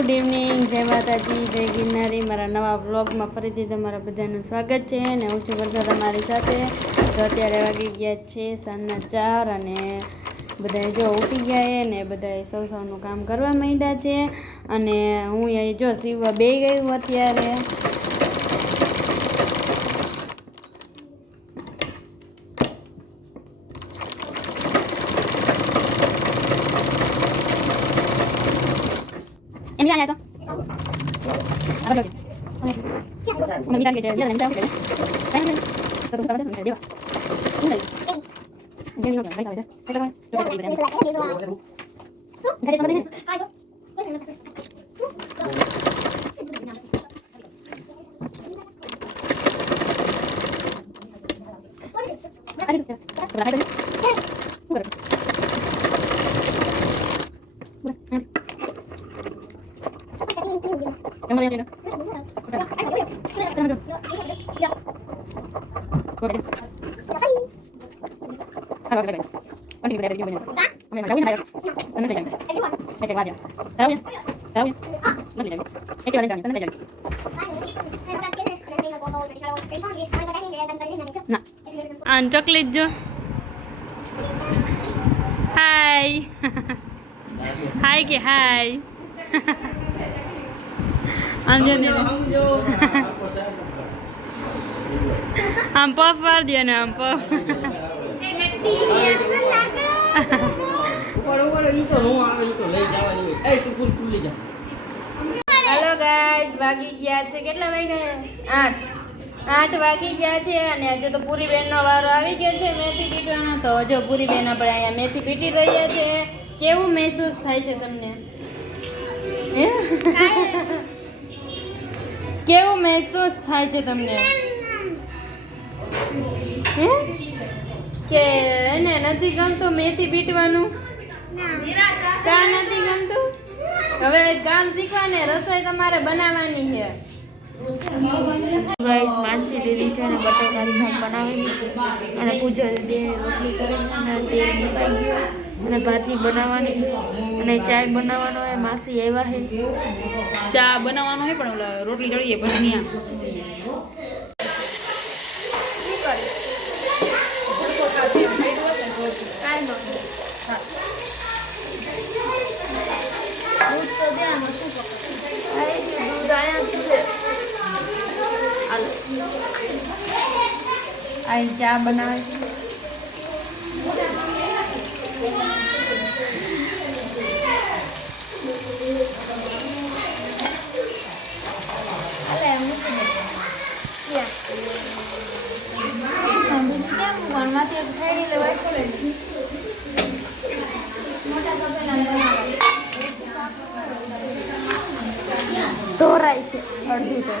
Good evening, જય માતાજી, જય ગિરનારી. મારા નવા વ્લોગમાં ફરીથી તમારા બધાનું સ્વાગત છે અને હું છું બધા તમારી સાથે. તો અત્યારે વાગી ગયા છે સાંજના 4 અને બધાએ જો ઉઠી ગયા ને બધાએ સૌનું કામ કરવા માંડ્યા છે. અને હું અહીં જો સીવવા બે ગયું અત્યારે. em ra cho mình đi ra cái làm sao cái đấy tôi không biết đi nhưng nó phải rồi chocolate જો હાય હાય કે હાય આમ જો આમ પફ વાર દે ને આમ પફ હેલો ગાઈઝ, વાગી ગયા છે કેટલા વાગ્યા 8 વાગી ગયા છે અને આજે તો પૂરી બેનનો વારો આવી ગયો છે મેથી પીટવાનો. તો જો પૂરી બેન આપણે અહીંયા મેથી પીટી રહ્યા છે. કેવું મહેસૂસ થાય છે તમને? કેવું મહેસૂસ થાય છે તમને? કે એને નથી ગમતું મેથી પીટવાનું? કા નથી ગમતું? હવે કામ શીખવાને રસોઈ તમારે બનાવવાની છે. ગાઈસ માનસી દીદી છે અને બટાકાની ભાત બનાવી અને પૂજા દીદી રોટલી કરીને અને તેલ મુકાઈ ગયું અને ભાજી બનાવવાની અને ચાય બનાવવાનો હોય. માસી આવ્યા છે, ચા બનાવવાનો હોય પણ ઓલા રોટલી ચડીએ પછી ન્યા આ ચા બનાવે છે. ધોરાય છે અડધું તો